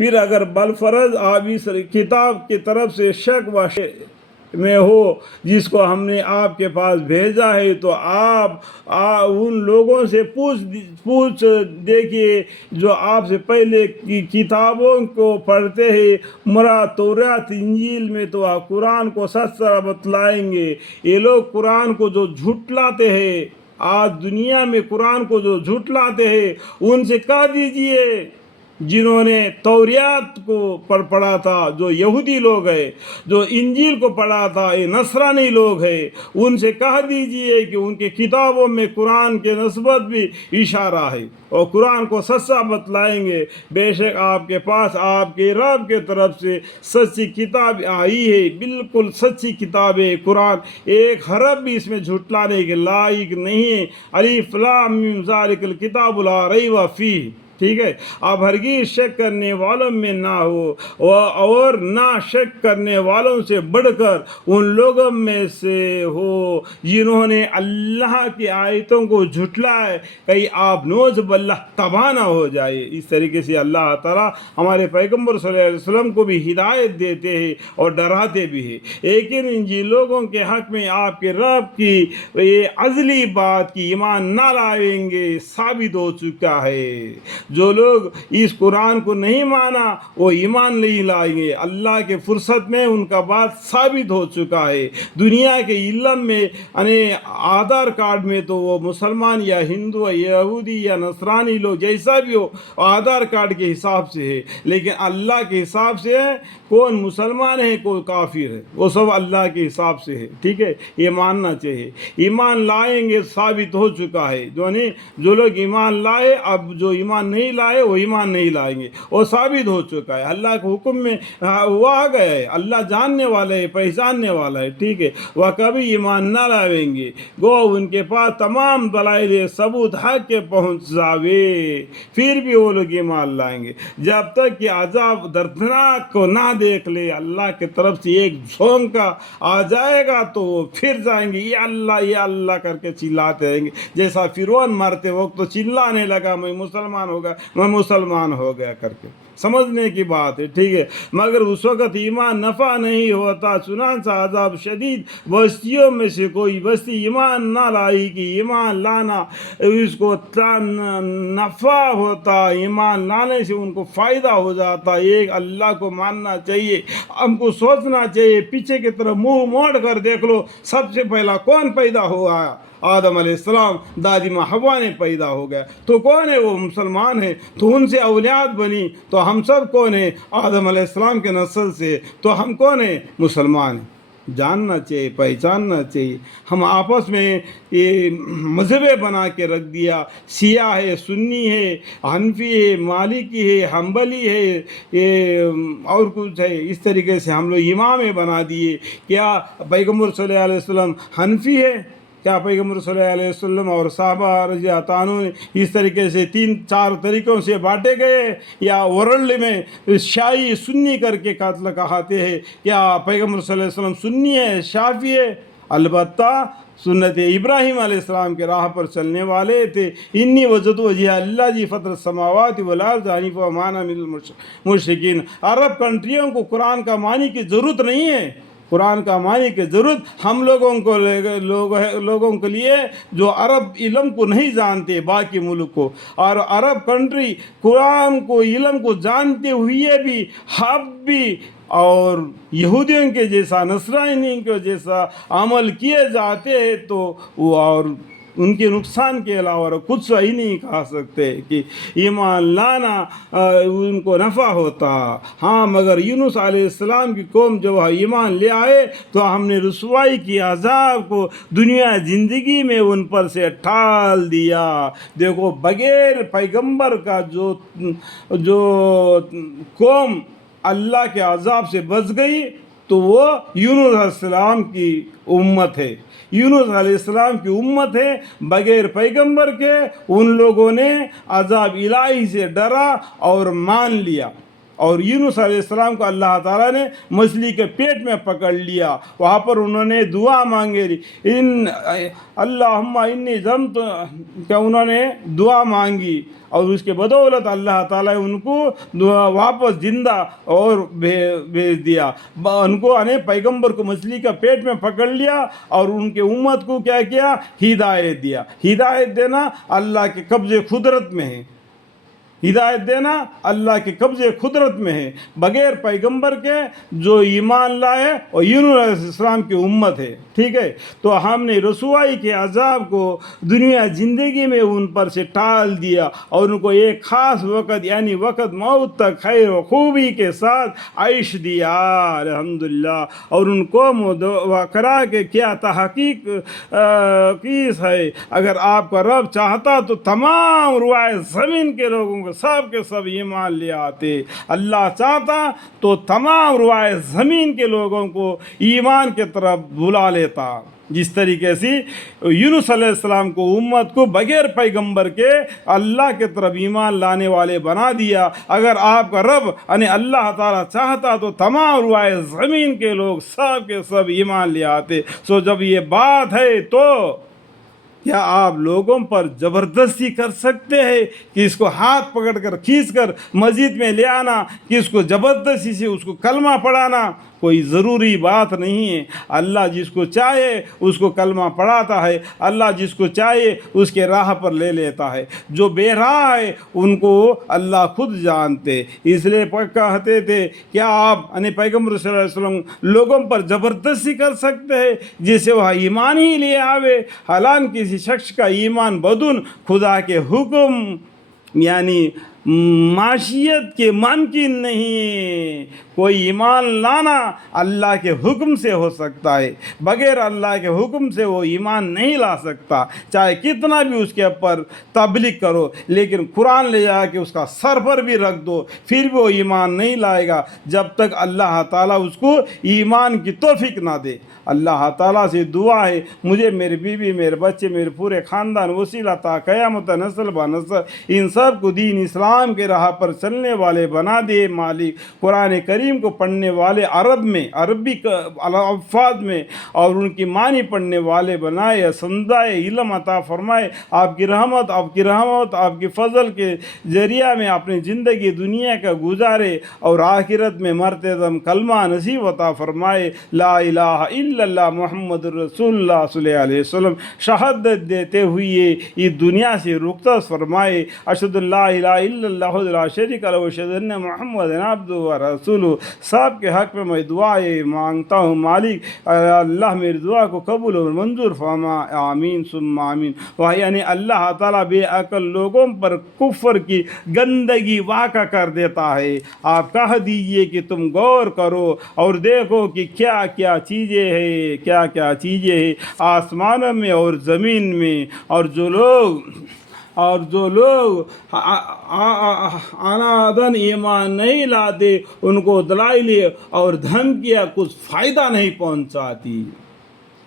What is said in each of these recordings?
پھر اگر بالفرض آپ اس کتاب کی طرف سے شک و میں ہو جس کو ہم نے آپ کے پاس بھیجا ہے، تو آپ ان لوگوں سے پوچھ دیکھیے جو آپ سے پہلے کی کتابوں کو پڑھتے ہیں، مراد تورات انجیل میں، تو آپ قرآن کو سچ طرح بتلائیں گے۔ یہ لوگ قرآن کو جو جھٹلاتے ہیں، آج دنیا میں قرآن کو جو جھٹلاتے ہیں، ان سے کہہ دیجئے جنہوں نے توریات کو پڑھا تھا، جو یہودی لوگ ہیں، جو انجیل کو پڑھا تھا، یہ نصرانی لوگ ہیں، ان سے کہہ دیجئے کہ ان کے کتابوں میں قرآن کے نسبت بھی اشارہ ہے اور قرآن کو سچا بتلائیں گے۔ بے شک آپ کے پاس آپ کے رب کے طرف سے سچی کتاب آئی ہے، بالکل سچی کتاب ہے قرآن، ایک حرف بھی اس میں جھٹلانے کے لائق نہیں ہے۔ الف لام میم ذالک الکتاب لا ریب فیہ، ٹھیک ہے، آپ ہرگز شک کرنے والوں میں نہ ہو اور نہ شک کرنے والوں سے بڑھ کر ان لوگوں میں سے ہو جنہوں نے اللہ کی آیتوں کو جھٹلائے، کہیں آپ نوز باللہ تباہ نہ ہو جائے۔ اس طریقے سے اللہ تعالیٰ ہمارے پیغمبر صلی اللہ علیہ وسلم کو بھی ہدایت دیتے ہیں اور ڈراتے بھی ہیں، لیکن ان جن لوگوں کے حق میں آپ کے رب کی یہ عزلی بات کی ایمان نہ لائیں گے ثابت ہو چکا ہے۔ جو لوگ اس قرآن کو نہیں مانا وہ ایمان نہیں لائیں گے، اللہ کے فرصت میں ان کا بات ثابت ہو چکا ہے۔ دنیا کے علم میں یعنی آدھار کارڈ میں تو وہ مسلمان یا ہندو یا یہودی یا نصرانی لوگ جیسا بھی ہو آدھار کارڈ کے حساب سے ہے، لیکن اللہ کے حساب سے کون مسلمان ہے کون کافر ہے، وہ سب اللہ کے حساب سے ہے، ٹھیک ہے، یہ ماننا چاہیے۔ ایمان لائیں گے ثابت ہو چکا ہے، جو لوگ ایمان لائے، اب جو ایمان نہیں لائے وہ ایمان نہیں لائیں گے، وہ ثابت ہو چکا ہے، اللہ کے حکم میں وہ آ گئے ہے، اللہ جاننے والا ہے، پہچاننے والا ہے، ٹھیک ہے، وہ کبھی ایمان نہ لائیں گے گو ان کے پاس تمام دلائل ثبوت حق کے پہنچ جاوے، پھر بھی وہ لوگ ایمان لائیں گے جب تک کہ عذاب دردناک کو نہ دیکھ لے۔ اللہ کی طرف سے ایک جھونکا آ جائے گا تو وہ پھر جائیں گے یا اللہ کر کے چلاتے رہیں گے، جیسا فرعون مرتے وقت تو چلانے لگا میں مسلمان ہو گیا کر کے، سمجھنے کی بات ہے، ٹھیک ہے، مگر اس وقت ایمان نفع نہیں ہوتا، چنانچہ عذاب شدید بستیوں میں سے کوئی بستی ایمان نہ لائی کہ ایمان لانا اس کو نفع ہوتا، ایمان لانے سے ان کو فائدہ ہو جاتا۔ ایک اللہ کو ماننا چاہیے، ہم کو سوچنا چاہیے، پیچھے کی طرف منہ موڑ کر دیکھ لو، سب سے پہلا کون پیدا ہوا؟ آدم علیہ السلام، دادی ماں حوا نے پیدا ہو گیا، تو کون ہے وہ؟ مسلمان ہیں، تو ان سے اولاد بنی، تو ہم سب کون ہیں؟ آدم علیہ السلام کے نسل سے، تو ہم کون ہیں؟ مسلمان ہیں۔ جاننا چاہیے، پہچاننا چاہیے۔ ہم آپس میں یہ مذہبیں بنا کے رکھ دیا، شیعہ ہے، سنی ہے، حنفی ہے، مالکی ہے، حنبلی ہے، یہ اور کچھ ہے، اس طریقے سے ہم لوگ امامیں بنا دیے۔ کیا پیغمبر صلی اللہ علیہ وسلم حنفی ہے؟ کیا پیغمبر صلی اللہ علیہ وسلم اور صحابہ رضی اللہ عنہ اس طریقے سے 3-4 طریقوں سے بانٹے گئے، یا ورلڈ میں شیعی سنی کر کے قتل کہاتے ہیں؟ کیا پیغمبر صلی اللہ علیہ وسلم سنی ہے، شافعی ہے؟ البتہ سنت ابراہیم علیہ السلام کے راہ پر چلنے والے تھے۔ انی وجہت وجہ اللہ جی فطر السماوات والارض حنیفا وما انا من المشرکین۔ عرب کنٹریوں کو قرآن کا معنی کی ضرورت نہیں ہے، قرآن کا معنی کی ضرورت ہم لوگوں کے لیے جو عرب علم کو نہیں جانتے، باقی ملک کو، اور عرب کنٹری قرآن کو علم کو جانتے ہوئے بھی اب بھی اور یہودیوں کے جیسا، نصرانیوں کے جیسا عمل کیے جاتے ہیں، تو وہ اور ان کے نقصان کے علاوہ کچھ صحیح نہیں کہہ سکتے کہ ایمان لانا ان کو نفع ہوتا۔ ہاں، مگر یونس علیہ السلام کی قوم جب ایمان لے آئے تو ہم نے رسوائی کی عذاب کو دنیا زندگی میں ان پر سے ٹال دیا۔ دیکھو، بغیر پیغمبر کا جو قوم اللہ کے عذاب سے بچ گئی تو وہ یونس علیہ السلام کی امت ہے، یونس علیہ السلام کی امت ہے۔ بغیر پیغمبر کے ان لوگوں نے عذاب الہی سے ڈرا اور مان لیا اور یونس علیہ السلام کو اللہ تعالیٰ نے مچھلی کے پیٹ میں پکڑ لیا. وہاں پر انہوں نے دعا مانگے, اللہم انی ظلمت, کہ انہوں نے دعا مانگی, اور اس کے بدولت اللہ تعالیٰ ان کو واپس زندہ اور بھیج دیا. ان کو پیغمبر کو مچھلی کا پیٹ میں پکڑ لیا اور ان کے امت کو کیا کیا, ہدایت دیا. ہدایت دینا اللہ کے قبضے قدرت میں ہے, ہدایت دینا اللہ کے قبضے قدرت میں ہے. بغیر پیغمبر کے جو ایمان لائے اور یونس علیہ السلام کی امت ہے, ٹھیک ہے. تو ہم نے رسوائی کے عذاب کو دنیا زندگی میں ان پر سے ٹال دیا اور ان کو ایک خاص وقت یعنی وقت موت تک خیر و خوبی کے ساتھ عیش دیا, الحمدللہ. اور ان کو مدعو کرا کہ کیا تحقیق کیس ہے, اگر آپ کا رب چاہتا تو تمام روائے زمین کے لوگوں کو سب کے سب ایمان لے آتے. اللہ چاہتا تو تمام روائے زمین کے لوگوں کو ایمان کی طرف بلا لیتا. جس طریقے سے یونس علیہ السلام کو امت کو بغیر پیغمبر کے اللہ کے طرف ایمان لانے والے بنا دیا. اگر آپ کا رب یعنی اللہ تعالیٰ چاہتا تو تمام روائے زمین کے لوگ سب کے سب ایمان لے آتے. سو جب یہ بات ہے تو کیا آپ لوگوں پر زبردستی کر سکتے ہیں کہ اس کو ہاتھ پکڑ کر کھینچ کر مسجد میں لے آنا, کہ اس کو زبردستی سے اس کو کلمہ پڑھانا؟ کوئی ضروری بات نہیں ہے. اللہ جس کو چاہے اس کو کلمہ پڑھاتا ہے, اللہ جس کو چاہے اس کے راہ پر لے لیتا ہے. جو بے راہ ہے ان کو اللہ خود جانتے. اس لیے کہتے تھے کیا آپ یعنی پیغمبر صلی اللہ علیہ وسلم لوگوں پر زبردستی کر سکتے ہیں جسے وہ ایمان ہی لے آوے؟ حالانکہ کسی شخص کا ایمان بدون خدا کے حکم یعنی معاشیت کے ممکن نہیں. کوئی ایمان لانا اللہ کے حکم سے ہو سکتا ہے, بغیر اللہ کے حکم سے وہ ایمان نہیں لا سکتا. چاہے کتنا بھی اس کے اوپر تبلیغ کرو, لیکن قرآن لے جا کے اس کا سر پر بھی رکھ دو, پھر بھی وہ ایمان نہیں لائے گا جب تک اللہ تعالیٰ اس کو ایمان کی توفیق نہ دے. اللہ تعالیٰ سے دعا ہے مجھے, میری بیوی, میرے بچے, میرے پورے خاندان وسیلہ تا قیامت نسل با نسل ان سب کو دین اسلام کے راہ پر چلنے والے بنا دے مالک. قرآن کریم کو پڑھنے والے عرب میں عربی الفاظ میں اور ان کی معنی پڑھنے والے بنائے, سمجھائے, علم عطا فرمائے. آپ کی رحمت آپ کی فضل کے ذریعہ میں اپنی زندگی دنیا کا گزارے اور آخرت میں مرتے دم کلمہ نصیب عطا فرمائے. لا الہ الا اللہ محمد رسول اللہ صلی اللہ علیہ وسلم شہادت دیتے ہوئے اس دنیا سے رخصت فرمائے. اشہد اللہ الہ الا اللہ لا شریک لہ واشہد ان محمد عبدہ ورسولہ. سب کے حق میں میں دعائیں مانگتا ہوں مالک, اللہ میری دعا کو قبول اور منظور فرما, آمین ثم آمین. وہ یعنی اللہ تعالیٰ بے عقل لوگوں پر کفر کی گندگی واقع کر دیتا ہے. آپ کہہ دیجئے کہ تم غور کرو اور دیکھو کہ کیا کیا چیزیں ہیں آسمانوں میں اور زمین میں, اور جو لوگ انادن ایمان نہیں لاتے ان کو دلائل اور دھمکیاں کچھ فائدہ نہیں پہنچاتی.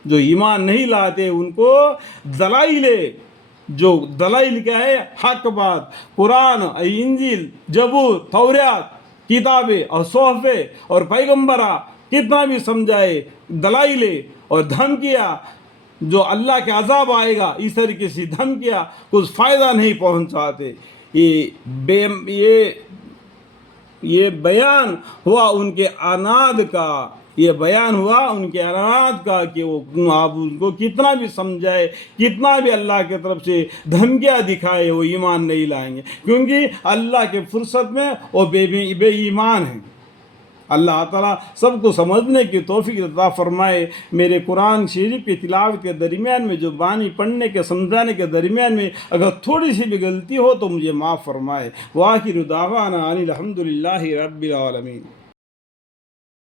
جو ایمان نہیں لاتے ان کو جو دلائل کیا ہے, حق بات, قرآن, انجیل, زبور, توریات, کتابیں اور صحفے اور پیغمبرہ کتنا بھی سمجھائے, دلائل اور دھمکیاں جو اللہ کے عذاب آئے گا اس طریقے سے دھمکیاں کچھ فائدہ نہیں پہنچاتے. یہ بیان ہوا ان کے اناد کا, کہ وہ آپ ان کو کتنا بھی سمجھائے, کتنا بھی اللہ کی طرف سے دھمکیاں دکھائے, وہ ایمان نہیں لائیں گے, کیونکہ اللہ کے فرصت میں وہ بے ایمان ہیں. اللہ تعالیٰ سب کو سمجھنے کی توفیق عطا فرمائے. میرے قرآن شریف کی تلاوت کے درمیان میں جو بانی پڑھنے کے سمجھانے کے درمیان میں اگر تھوڑی سی بھی غلطی ہو تو مجھے معاف فرمائے. وآخر دعوانا ان الحمد للہ رب العالمین.